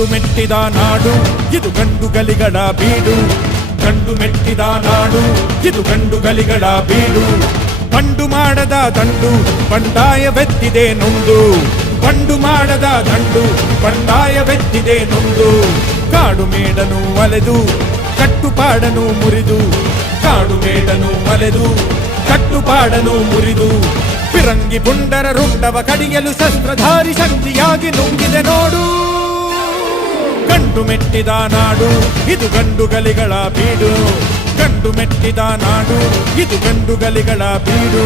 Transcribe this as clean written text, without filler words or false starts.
ಗಂಡು ಮೆಟ್ಟಿದ ನಾಡು ಇದು ಗಂಡು ಗಲಿಗಳ ಬೀಡು ಗಂಡು ಮೆಟ್ಟಿದ ನಾಡು ಇದು ಗಂಡು ಗಲಿಗಳ ಬೀಡು ಬಂಡು ಮಾಡದ ದಂಡು ಬಂಡಾಯವೆತ್ತಿದೆ ನೊಂದು ಬಂಡು ಮಾಡದ ದಂಡು ಬಂಡಾಯವೆತ್ತಿದೆ ನೊಂದು ಕಾಡು ಮೇಡನು ಅಲೆದು ಕಟ್ಟುಪಾಡನು ಮುರಿದು ಕಾಡು ಮೇಡನು ಅಲೆದು ಕಟ್ಟುಪಾಡನು ಮುರಿದು ಫಿರಂಗಿ ಪುಂಡರ ರುಂಡವ ಕಡಿಯಲು ಶಸ್ತ್ರಧಾರಿ ಶಕ್ತಿಯಾಗಿ ನುಂಗಿದೆ ನೋಡು ಗಂಡು ಮೆಟ್ಟಿದ ನಾಡು ಇದು ಗಂಡು ಗಲಿಗಳ ಬೀಡು ಗಂಡು ಮೆಟ್ಟಿದ ನಾಡು ಇದು ಗಂಡು ಗಲಿಗಳ ಬೀಡು